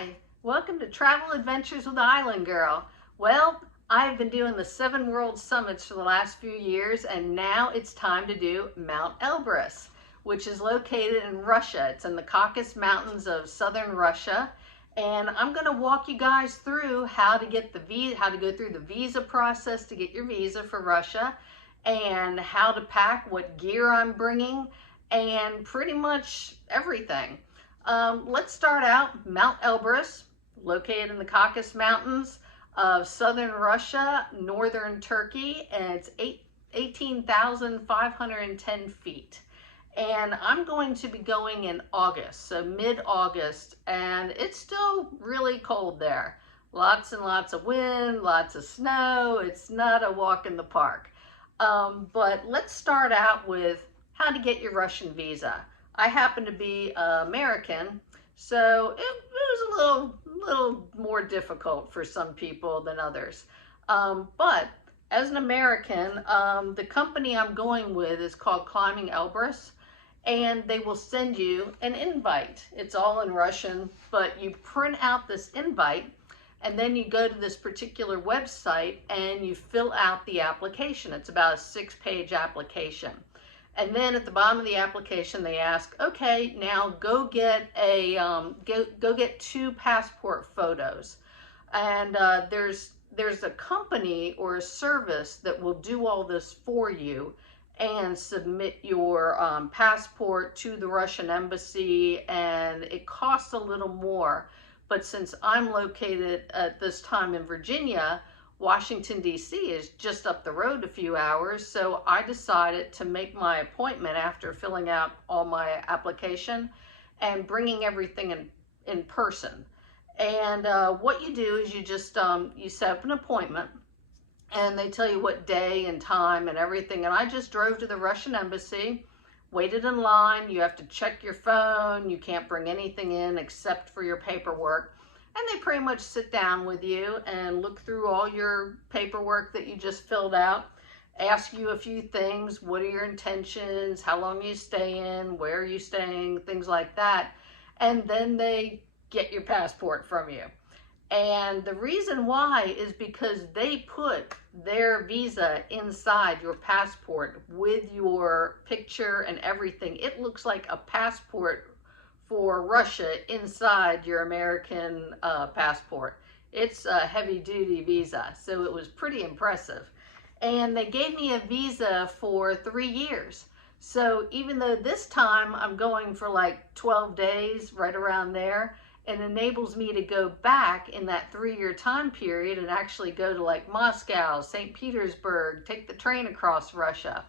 Hi, welcome to Travel Adventures with Island Girl. Well, I've been doing the 7 World Summits for the last few years, and now it's time to do Mt Elbrus, which is located in Russia. It's in the Caucasus Mountains of southern Russia, and I'm going to walk you guys through how to get how to go through the visa process to get your visa for Russia, and how to pack, what gear I'm bringing, and pretty much everything. Let's start out. Mt Elbrus, located in the Caucasus Mountains of southern Russia, northern Turkey, and it's 18,510 feet. And I'm going to be going in August, so mid-August, and it's still really cold there. Lots and lots of wind, lots of snow. It's not a walk in the park. But let's start out with how to get your Russian visa. I happen to be American, so it was a little more difficult for some people than others. But as an American, the company I'm going with is called Climbing Elbrus, and they will send you an invite. It's all in Russian, but you print out this invite, and then you go to this particular website and you fill out the application. It's about a 6-page application. And then at the bottom of the application, they ask, okay, now go get go get 2 passport photos. And there's a company or a service that will do all this for you and submit your passport to the Russian embassy, and it costs a little more. But since I'm located at this time in Virginia, Washington, D.C. is just up the road a few hours, so I decided to make my appointment after filling out all my application and bringing everything in person. And what you do is you just you set up an appointment, and they tell you what day and time and everything. And I just drove to the Russian embassy, waited in line. You have to check your phone. You can't bring anything in except for your paperwork. And they pretty much sit down with you and look through all your paperwork that you just filled out, ask you a few things. What are your intentions? How long are you staying? Where are you staying? Things like that. And then they get your passport from you. And the reason why is because they put their visa inside your passport with your picture and everything. It looks like a passport for Russia inside your American passport. It's a heavy-duty visa, so it was pretty impressive. And they gave me a visa for 3 years. So even though this time I'm going for like 12 days, right around there, it enables me to go back in that 3-year time period and actually go to like Moscow, St. Petersburg, take the train across Russia.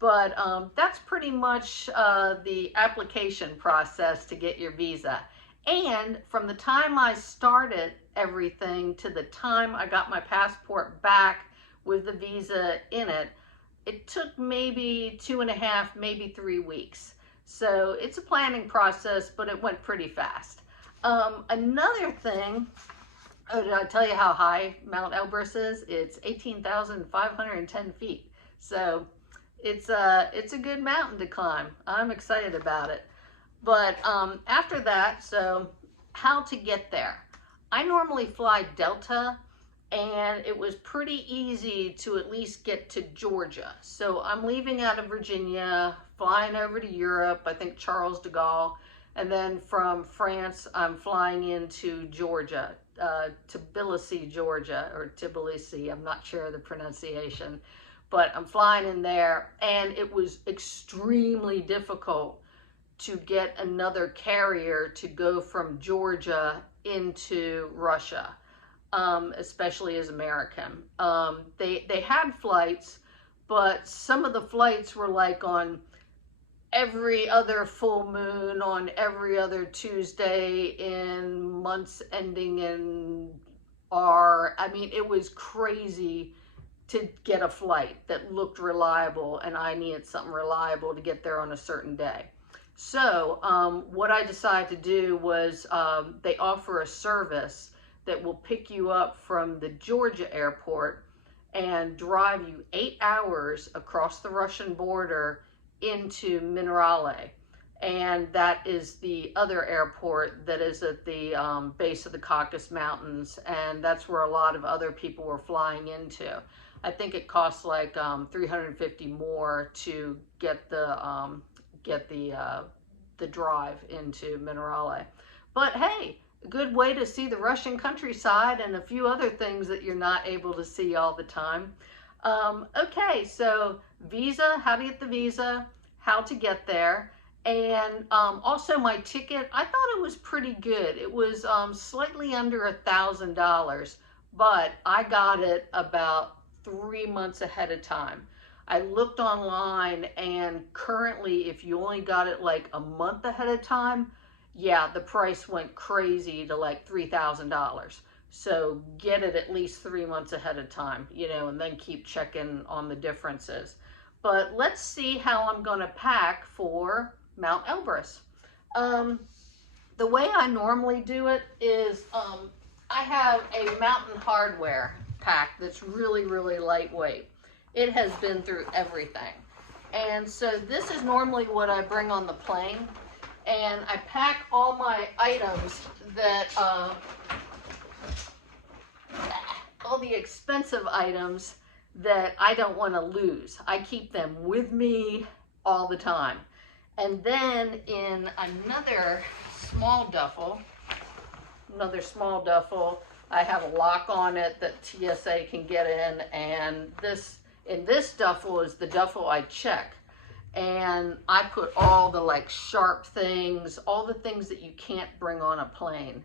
But that's pretty much the application process to get your visa. And from the time I started everything to the time I got my passport back with the visa in it, it took maybe 2.5, maybe 3 weeks. So it's a planning process, but it went pretty fast. Another thing, did I tell you how high Mt Elbrus is? It's 18,510 feet. So it's a good mountain to climb. I'm excited about it. But after that, so how to get there? I normally fly Delta, and it was pretty easy to at least get to Georgia. So I'm leaving out of Virginia, flying over to Europe, I think Charles de Gaulle, and then from France, I'm flying into Georgia, Tbilisi, Georgia, or Tbilisi, I'm not sure of the pronunciation. But I'm flying in there, and it was extremely difficult to get another carrier to go from Georgia into Russia, especially as American. They had flights, but some of the flights were like on every other full moon, on every other Tuesday in months ending in R. I mean, it was crazy to get a flight that looked reliable, and I needed something reliable to get there on a certain day. So what I decided to do was they offer a service that will pick you up from the Georgia airport and drive you 8 hours across the Russian border into Minerale. and that is the other airport that is at the base of the Caucus Mountains, and that's where a lot of other people were flying into. I think it costs like $350 more to get the drive into Minerale. But hey, a good way to see the Russian countryside and a few other things that you're not able to see all the time. Okay, so visa, how to get the visa, how to get there, and also my ticket. I thought it was pretty good. It was slightly under $1,000, but I got it about 3 months ahead of time. I looked online, and currently if you only got it like a month ahead of time, yeah, the price went crazy to like $3,000. So get it at least 3 months ahead of time, you know, and then keep checking on the differences. But let's see how I'm going to pack for Mt Elbrus. The way I normally do it is I have a Mountain Hardwear pack that's really, really lightweight. It has been through everything. And so this is normally what I bring on the plane. And I pack all my items that, all the expensive items that I don't want to lose. I keep them with me all the time. And then in another small duffel, I have a lock on it that TSA can get in, and in this duffel is the duffel I check. And I put all the like sharp things, all the things that you can't bring on a plane,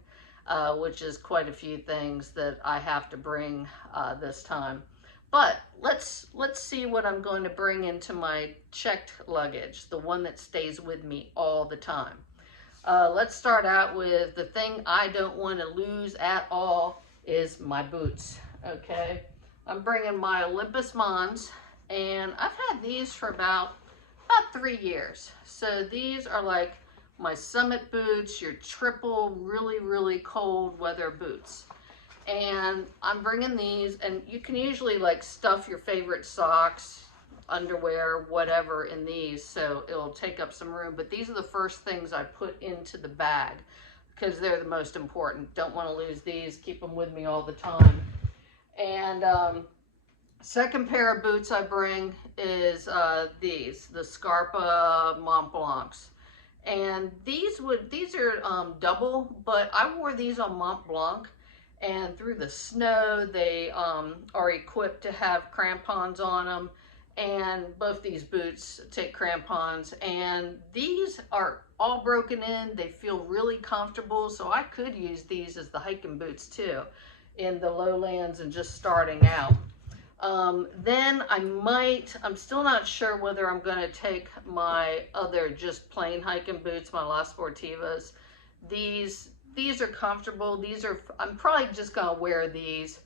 which is quite a few things that I have to bring this time. But let's see what I'm going to bring into my checked luggage, the one that stays with me all the time. Let's start out with the thing I don't want to lose at all is my boots, okay? I'm bringing my Olympus Mons, and I've had these for about 3 years. So these are like my summit boots, your triple, really, really cold weather boots. And I'm bringing these, and you can usually like stuff your favorite socks, underwear, whatever in these, so it'll take up some room. But these are the first things I put into the bag because they're the most important. Don't want to lose these, keep them with me all the time. And second pair of boots I bring is these, the Scarpa Mont Blancs. And these are double, but I wore these on Mont Blanc, and through the snow, they are equipped to have crampons on them. And both these boots take crampons, and these are all broken in. They feel really comfortable, so I could use these as the hiking boots too in the lowlands and just starting out. Then I'm still not sure whether I'm going to take my other just plain hiking boots, my Las Sportivas. These are comfortable. I'm probably just going to wear these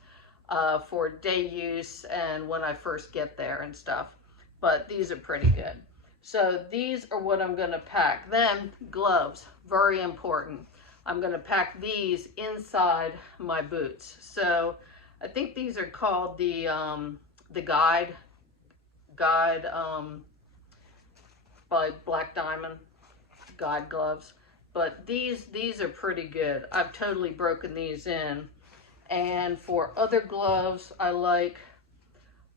for day use and when I first get there and stuff. But these are pretty good. So these are what I'm going to pack. Then gloves, very important. I'm going to pack these inside my boots. So I think these are called the Guide by Black Diamond, Guide gloves. But these are pretty good. I've totally broken these in. And for other gloves, I like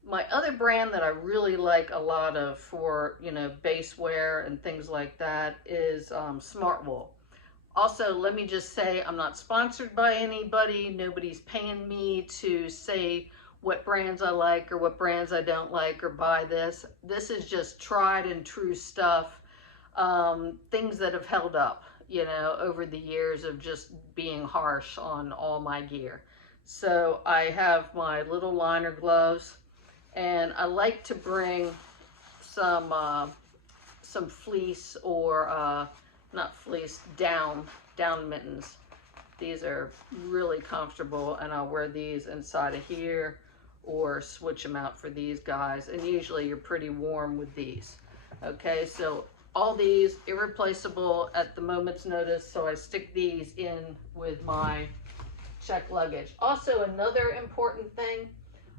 my other brand that I really like a lot of for, you know, base wear and things like that is Smartwool. Also, let me just say, I'm not sponsored by anybody. Nobody's paying me to say what brands I like or what brands I don't like or buy this. This is just tried and true stuff, things that have held up, you know, over the years of just being harsh on all my gear. So I have my little liner gloves, and I like to bring some fleece or not fleece, down mittens. These are really comfortable, and I'll wear these inside of here or switch them out for these guys. And usually you're pretty warm with these. Okay, so all these irreplaceable at the moment's notice, so I stick these in with my checked luggage. Also, another important thing,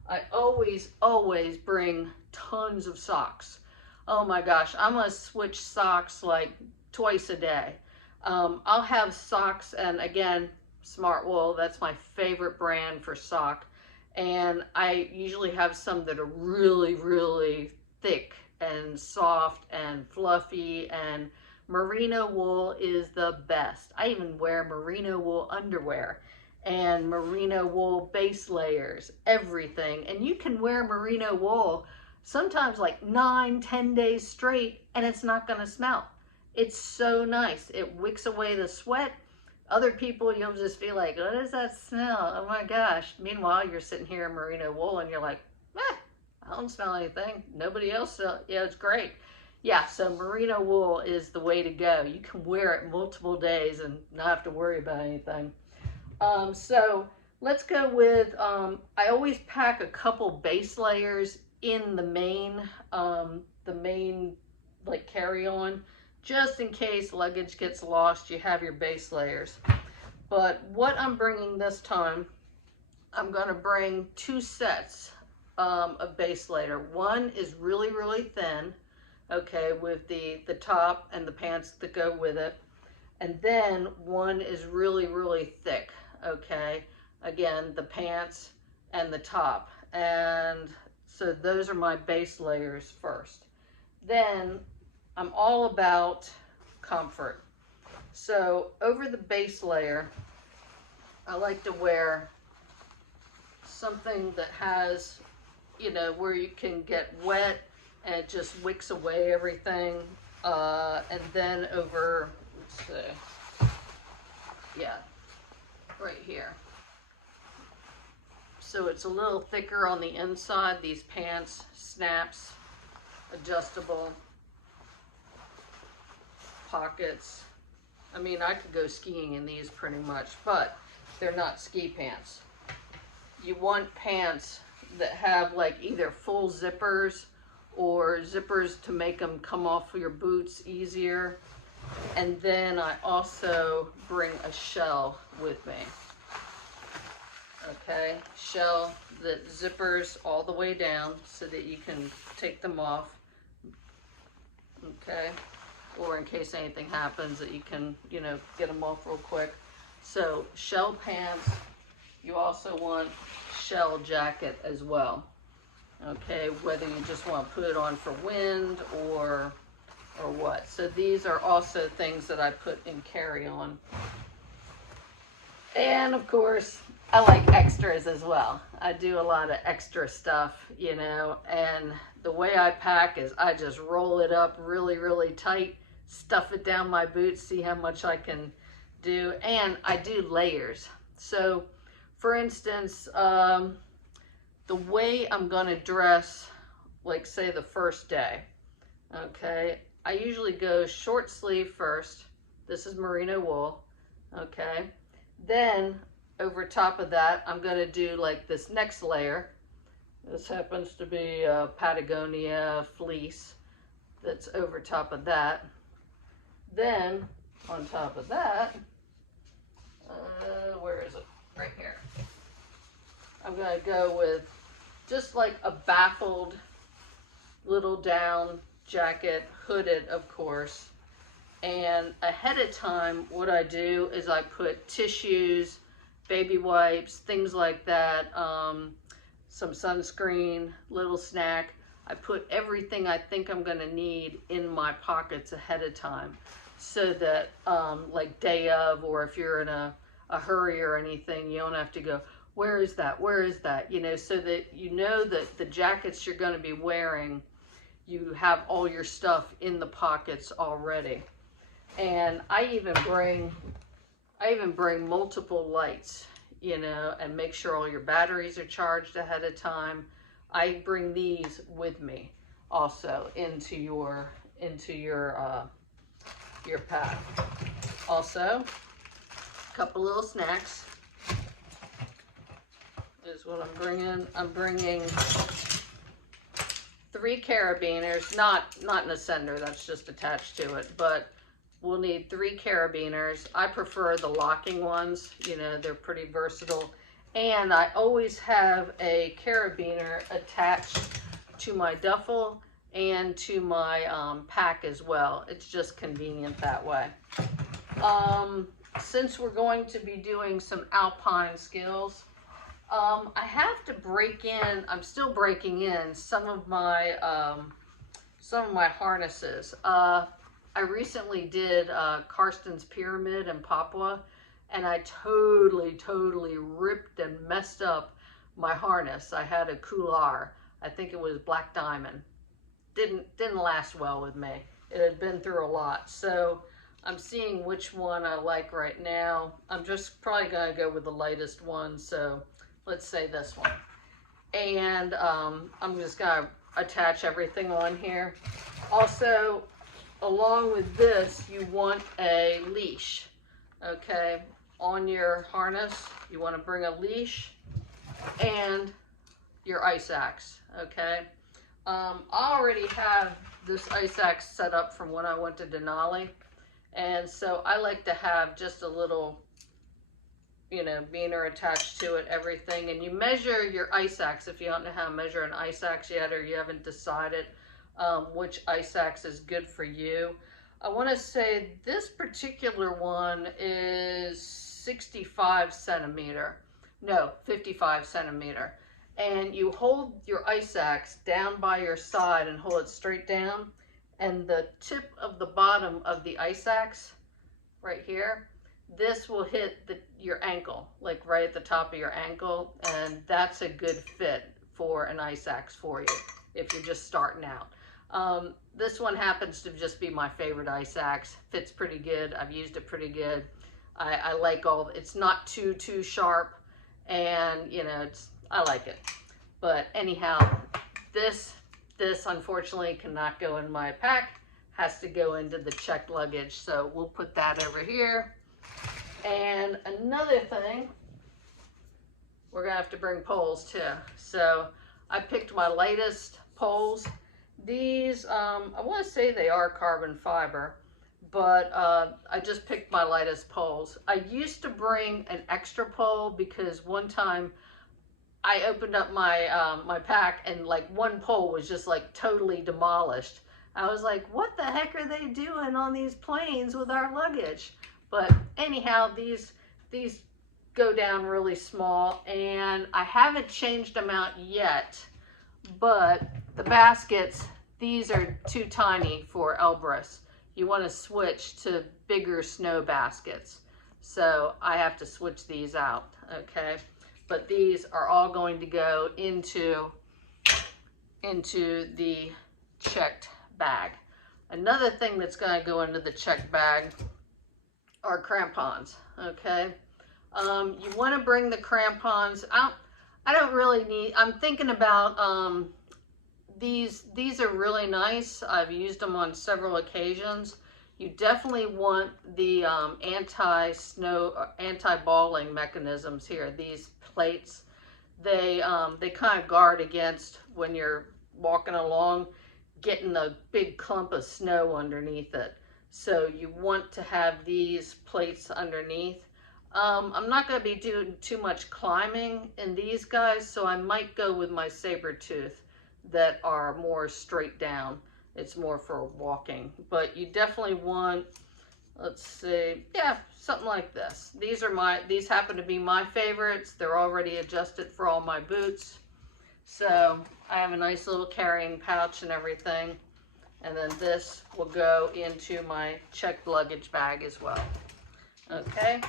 I always bring tons of socks. Oh my gosh, I'm gonna switch socks like twice a day. I'll have socks, and again, Smart Wool, that's my favorite brand for sock. And I usually have some that are really, really thick and soft and fluffy, and merino wool is the best. I even wear merino wool underwear and merino wool base layers, everything. And you can wear merino wool sometimes like 9-10 days straight and it's not going to smell. It's so nice. It wicks away the sweat. Other people, you'll just be like, what is that smell? Oh my gosh. Meanwhile, you're sitting here in merino wool and you're like, I don't smell anything. Nobody else, yeah, it's great. Yeah, so merino wool is the way to go. You can wear it multiple days and not have to worry about anything. So let's go with, I always pack a couple base layers in the main like carry-on, just in case luggage gets lost, you have your base layers. But what I'm bringing this time, I'm going to bring 2 sets of base layer. One is really, really thin, okay, with the top and the pants that go with it. And then one is really, really thick, okay. Again, the pants and the top. And so those are my base layers first. Then I'm all about comfort. So over the base layer, I like to wear something that has, you know, where you can get wet and it just wicks away everything. And then over, let's see, yeah, right here. So it's a little thicker on the inside. These pants, snaps, adjustable, pockets. I mean, I could go skiing in these pretty much, but they're not ski pants. You want pants that have like either full zippers or zippers to make them come off your boots easier. And then I also bring a shell with me. Okay, shell that zippers all the way down so that you can take them off. Okay, or in case anything happens that you can, you know, get them off real quick. So shell pants. You also want shell jacket as well. Okay, whether you just want to put it on for wind or what. So these are also things that I put in carry-on. And of course, I like extras as well. I do a lot of extra stuff, you know, and the way I pack is I just roll it up really, really tight, stuff it down my boots, see how much I can do, and I do layers. So, for instance, the way I'm gonna dress, like say the first day, okay, I usually go short sleeve first. This is merino wool, okay. Then over top of that, I'm gonna do like this next layer. This happens to be a Patagonia fleece that's over top of that. Then on top of that, where is it? Right here. I'm gonna go with just like a baffled little down jacket, hooded of course. And ahead of time, what I do is I put tissues, baby wipes, things like that, some sunscreen, little snack. I put everything I think I'm gonna need in my pockets ahead of time so that like day of, or if you're in a hurry or anything, you don't have to go, where is that? Where is that? You know, so that you know that the jackets you're gonna be wearing, you have all your stuff in the pockets already. And I even bring multiple lights, you know, and make sure all your batteries are charged ahead of time. I bring these with me also into your pack. Also, a couple little snacks is what I'm bringing. I'm bringing 3 carabiners, not in a sender, that's just attached to it, but we'll need 3 carabiners. I prefer the locking ones, you know, they're pretty versatile. And I always have a carabiner attached to my duffel and to my pack as well. It's just convenient that way. Since we're going to be doing some alpine skills, I have to break in, I'm still breaking in some of my harnesses. I recently did Karsten's Pyramid in Papua, and I totally ripped and messed up my harness. I had a Coular. I think it was Black Diamond. Didn't last well with me. It had been through a lot. So I'm seeing which one I like right now. I'm just probably gonna go with the lightest one. So let's say this one. And I'm just gonna attach everything on here. Also, along with this, you want a leash, okay? On your harness, you want to bring a leash and your ice axe, okay? I already have this ice axe set up from when I went to Denali, and so I like to have just a little, you know, beaner attached to it, everything. And you measure your ice axe if you don't know how to measure an ice axe yet, or you haven't decided which ice axe is good for you. I want to say this particular one is 65 centimeter. No, 55 centimeter. And you hold your ice axe down by your side and hold it straight down. And the tip of the bottom of the ice axe, right here, this will hit your ankle, like right at the top of your ankle. And that's a good fit for an ice axe for you if you're just starting out. This one happens to just be my favorite ice axe. Fits pretty good. I've used it pretty good. I like it's not too sharp, and you know, I like it. But anyhow, this unfortunately cannot go in my pack. Has to go into the checked luggage. So we'll put that over here. And another thing, we're gonna have to bring poles too. So I picked my lightest poles. These, I want to say they are carbon fiber, but I just picked my lightest poles. I used to bring an extra pole because one time I opened up my my pack and like one pole was just like totally demolished. I was like, what the heck are they doing on these planes with our luggage? But anyhow, these go down really small, and I haven't changed them out yet, but the baskets, these are too tiny for Elbrus. You want to switch to bigger snow baskets. So I have to switch these out, okay? But these are all going to go into the checked bag. Another thing that's going to go into the checked bag are crampons, okay? You want to bring the crampons. I don't really need, I'm thinking about these are really nice. I've used them on several occasions. You definitely want the anti-balling mechanisms here. These plates, they kind of guard against when you're walking along getting a big clump of snow underneath it. So you want to have these plates underneath. I'm not going to be doing too much climbing in these guys, so I might go with my saber tooth that are more straight down. It's more for walking, but you definitely want, let's see, yeah, something like this. These happen to be my favorites. They're already adjusted for all my boots. So I have a nice little carrying pouch and everything. And then this will go into my checked luggage bag as well. Okay,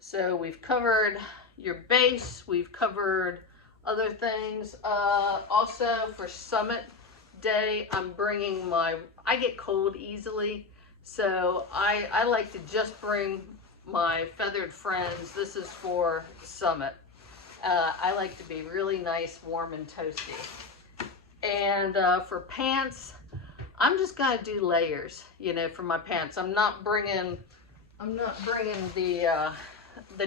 so we've covered your base, we've covered other things. Also for summit day, I'm bringing I get cold easily, so I like to just bring my feathered friends. This is for summit. I like to be really nice, warm, and toasty. And for pants, I'm just gonna do layers, you know, for my pants. I'm not bringing the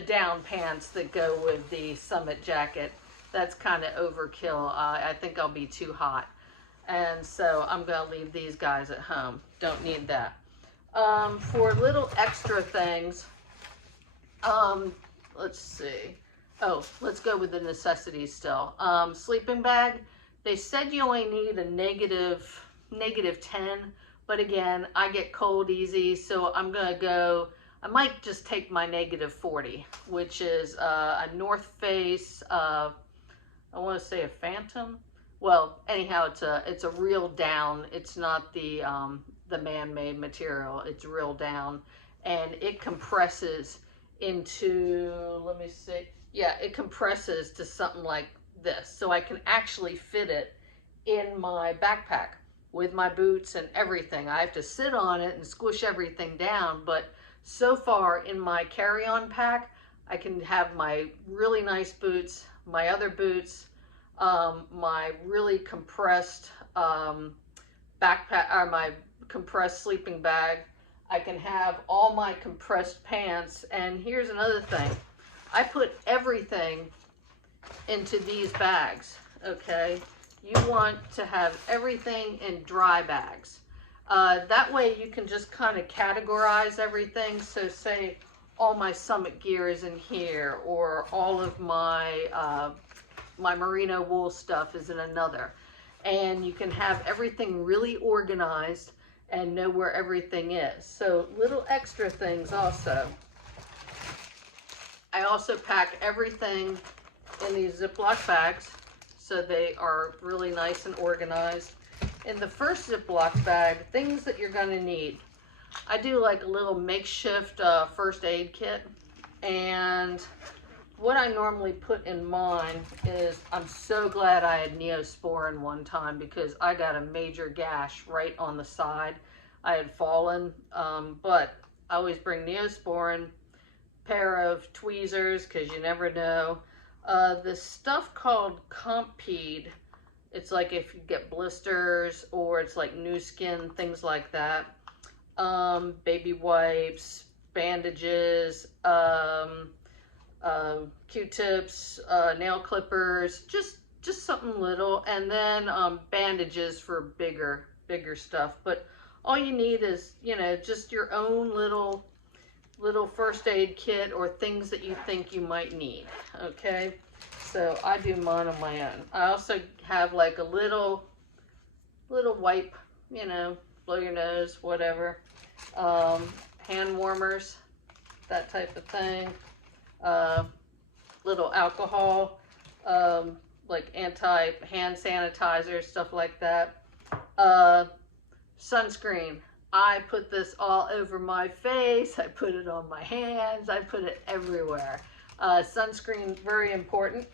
down pants that go with the summit jacket. That's kind of overkill. I think I'll be too hot. And so I'm gonna leave these guys at home. Don't need that. For little extra things, let's see. Oh, let's go with the necessities still. Sleeping bag. They said you only need a negative -10, but again, I get cold easy, so I'm gonna go, I might just take my -40, which is a North Face, I want to say a Phantom. Well, anyhow, it's a real down. It's not the man-made material. It's real down, and it compresses into, let me see, yeah, it compresses to something like this, so I can actually fit it in my backpack with my boots and everything. I have to sit on it and squish everything down, but so far in my carry-on pack, I can have my really nice boots, my other boots, my really compressed backpack, or my compressed sleeping bag. I can have all my compressed pants. And here's another thing. I put everything into these bags, okay? You want to have everything in dry bags. That way you can just kind of categorize everything. So say all my summit gear is in here, or all of my my merino wool stuff is in another. And you can have everything really organized and know where everything is. So little extra things also. I also pack everything in these Ziploc bags, so they are really nice and organized. In the first Ziploc bag, things that you're gonna need. I do like a little makeshift first aid kit, and what I normally put in mine is, I'm so glad I had Neosporin one time, because I got a major gash right on the side. I had fallen, but I always bring Neosporin, pair of tweezers, because you never know. This stuff called Compeed, it's like if you get blisters, or it's like new skin, things like that. Baby wipes, bandages, Q-tips, nail clippers, just something little, and then bandages for bigger stuff. But all you need is, you know, just your own little first aid kit, or things that you think you might need. Okay, so I do mine on my own. I also have like a little wipe, you know, blow your nose, whatever, hand warmers, that type of thing. Little alcohol, like anti-hand sanitizer, stuff like that. Sunscreen. I put this all over my face. I put it on my hands. I put it everywhere. Sunscreen, very important.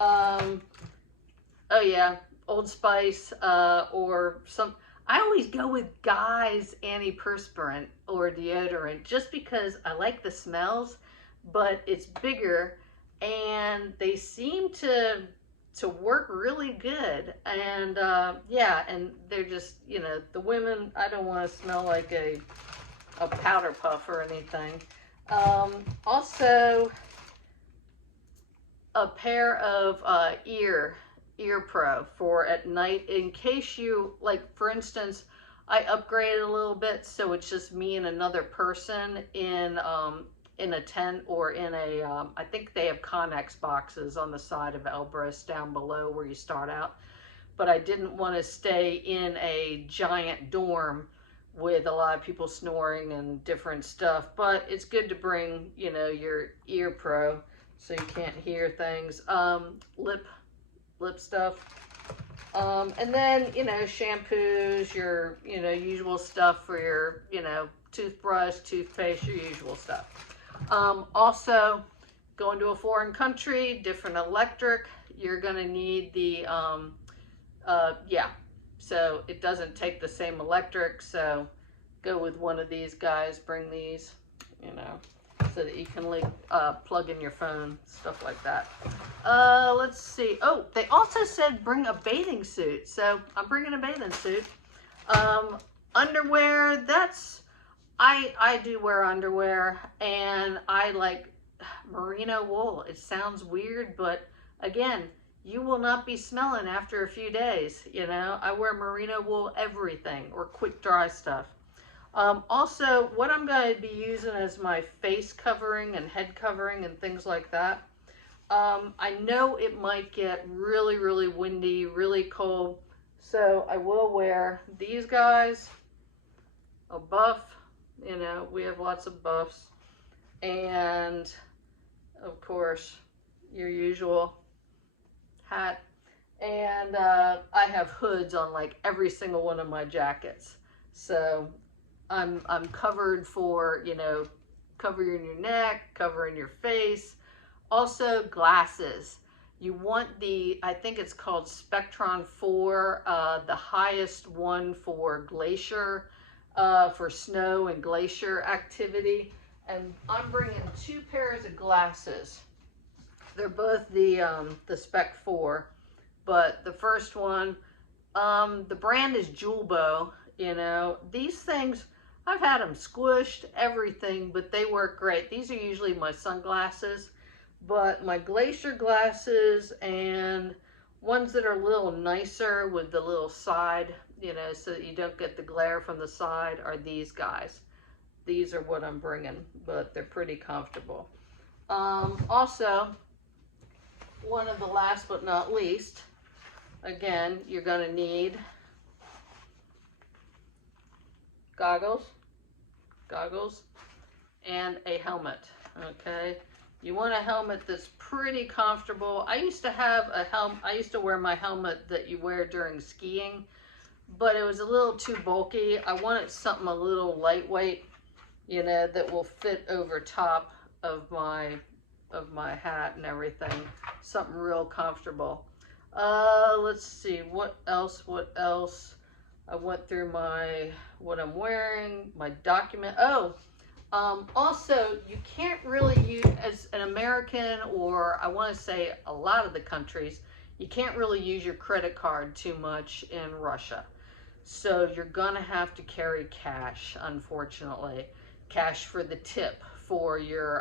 Oh yeah, Old Spice, or some, I always go with Guy's antiperspirant or deodorant, just because I like the smells, but it's bigger, and they seem to work really good. And yeah, and they're just, you know, the women, I don't want to smell like a powder puff or anything. Also a pair of ear pro for at night, in case you, like, for instance, I upgraded a little bit, so it's just me and another person in a tent, or in a, I think they have Connex boxes on the side of Elbrus down below where you start out. But I didn't want to stay in a giant dorm with a lot of people snoring and different stuff. But it's good to bring, you know, your ear pro, so you can't hear things. Lip stuff. And then, you know, shampoos, your, you know, usual stuff for your, you know, toothbrush, toothpaste, your usual stuff. Also, going to a foreign country, different electric, you're going to need the, yeah, so it doesn't take the same electric, so go with one of these guys, bring these, you know, so that you can plug in your phone, stuff like that. Let's see. Oh, they also said bring a bathing suit, so I'm bringing a bathing suit. Underwear, that's, I do wear underwear, and I like merino wool. It sounds weird, but again, you will not be smelling after a few days. You know, I wear merino wool everything, or quick dry stuff. Also, what I'm going to be using as my face covering and head covering and things like that. I know it might get really, really windy, really cold. So I will wear these guys, a buff, you know, we have lots of buffs, and of course your usual hat. And I have hoods on like every single one of my jackets. So I'm covered for, you know, covering your neck, covering your face. Also glasses. You want the, I think it's called Spectron 4, the highest one for glacier, for snow and glacier activity. And I'm bringing 2 pairs of glasses. They're both the Spec 4, but the first one, the brand is Julbo. You know, these things, I've had them squished, everything, but they work great. These are usually my sunglasses, but my glacier glasses and ones that are a little nicer with the little side, you know, so that you don't get the glare from the side, are these guys. These are what I'm bringing, but they're pretty comfortable. Also, one of the last but not least, again, you're going to need goggles, and a helmet, okay? You want a helmet that's pretty comfortable. I used to have a helmet, I used to wear my helmet that you wear during skiing, but it was a little too bulky. I wanted something a little lightweight, you know, that will fit over top of my hat and everything. Something real comfortable. Let's see, what else? I went through what I'm wearing, my document. Oh, also, you can't really use, as an American, or I want to say a lot of the countries, you can't really use your credit card too much in Russia. So you're gonna have to carry cash, unfortunately. Cash for the tip, for your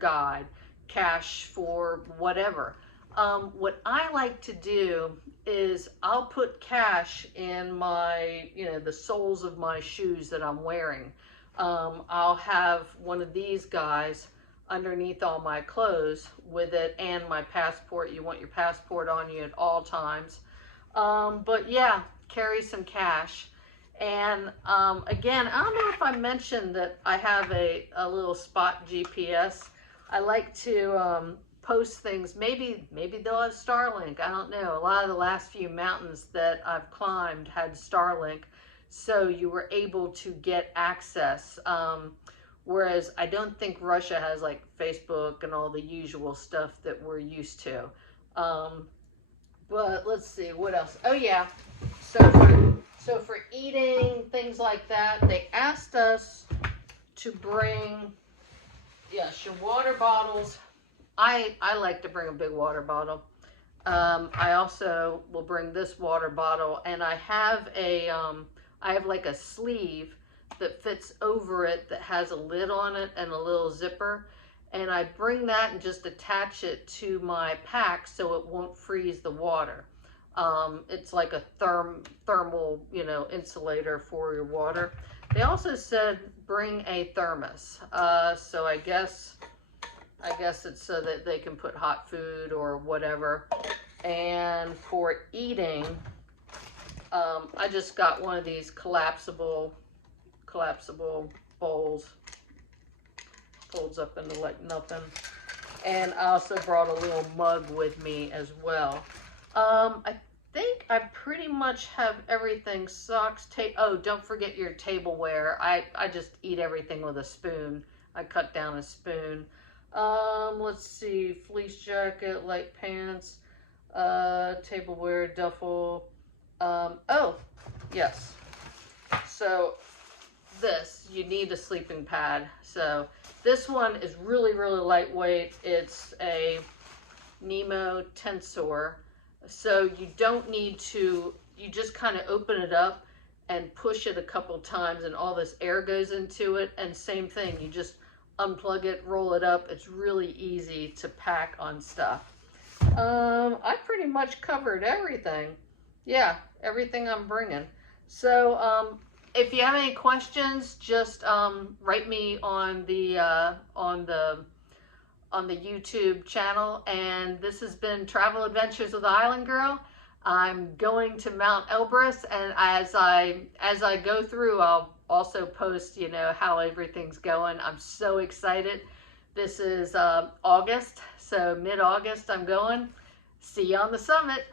guide, cash for whatever. What I like to do is I'll put cash in my, you know, the soles of my shoes that I'm wearing. I'll have one of these guys underneath all my clothes with it, and my passport. You want your passport on you at all times. But yeah, carry some cash. And again, I don't know if I mentioned that I have a little spot GPS. I like to post things. Maybe they'll have Starlink. I don't know. A lot of the last few mountains that I've climbed had Starlink, so you were able to get access. Whereas I don't think Russia has like Facebook and all the usual stuff that we're used to. But let's see, what else? Oh yeah, so for eating, things like that, they asked us to bring, yes, your water bottles. I like to bring a big water bottle. I also will bring this water bottle, and I have like a sleeve that fits over it that has a lid on it and a little zipper. And I bring that and just attach it to my pack so it won't freeze the water. It's like a thermal, you know, insulator for your water. They also said bring a thermos. So I guess it's so that they can put hot food or whatever. And for eating, I just got one of these collapsible bowls. Folds up into like nothing. And I also brought a little mug with me as well. I think I pretty much have everything. Socks, oh, don't forget your tableware. I just eat everything with a spoon. I cut down a spoon. Let's see, fleece jacket, light pants, tableware, duffel. Oh, yes. So this, you need a sleeping pad. So this one is really, really lightweight. It's a Nemo Tensor. So you don't need to, you just kind of open it up and push it a couple times and all this air goes into it. And same thing, you just unplug it, roll it up. It's really easy to pack on stuff. I pretty much covered everything. Yeah, everything I'm bringing. So if you have any questions, just write me on the YouTube channel. And this has been Travel Adventures with the Island Girl. I'm going to Mount Elbrus, and as I go through, I'll also post, you know, how everything's going. I'm so excited. This is August, so mid-August I'm going. See you on the summit.